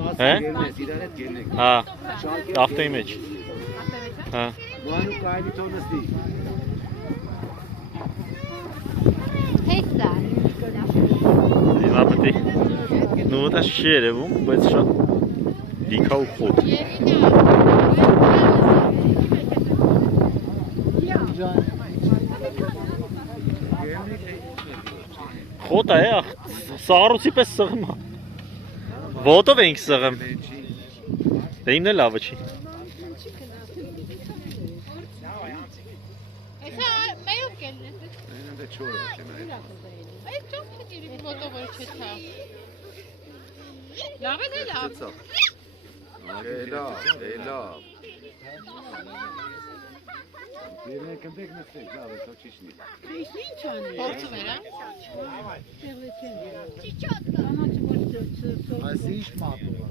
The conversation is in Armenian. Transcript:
Հա։ Հա։ Ավտոյի մեջ։ Հա։ Մանու կայնի թոնստի։ Հեսա։ Հիմա պետք է նույն դա չի երևում, բայց շատ լիքա ու խոտ։ Խոտ է, սաղարուցի պես սղում է։ Ոտով ենք սղում։ Դե ինն է լավը չի։ Հեսա մայով կելնես։ Այնն դե չոր է, չեմ է։ Այդ ճոք չդիրի ոտով որ չթա։ Լավ է թե լավ։ Լավ։ Երնեք ընդեք նստեք, լավ է, թող չիշնի։ Ինչ անի։ Փորձում էր, հա։ Այս ինչ մատով է։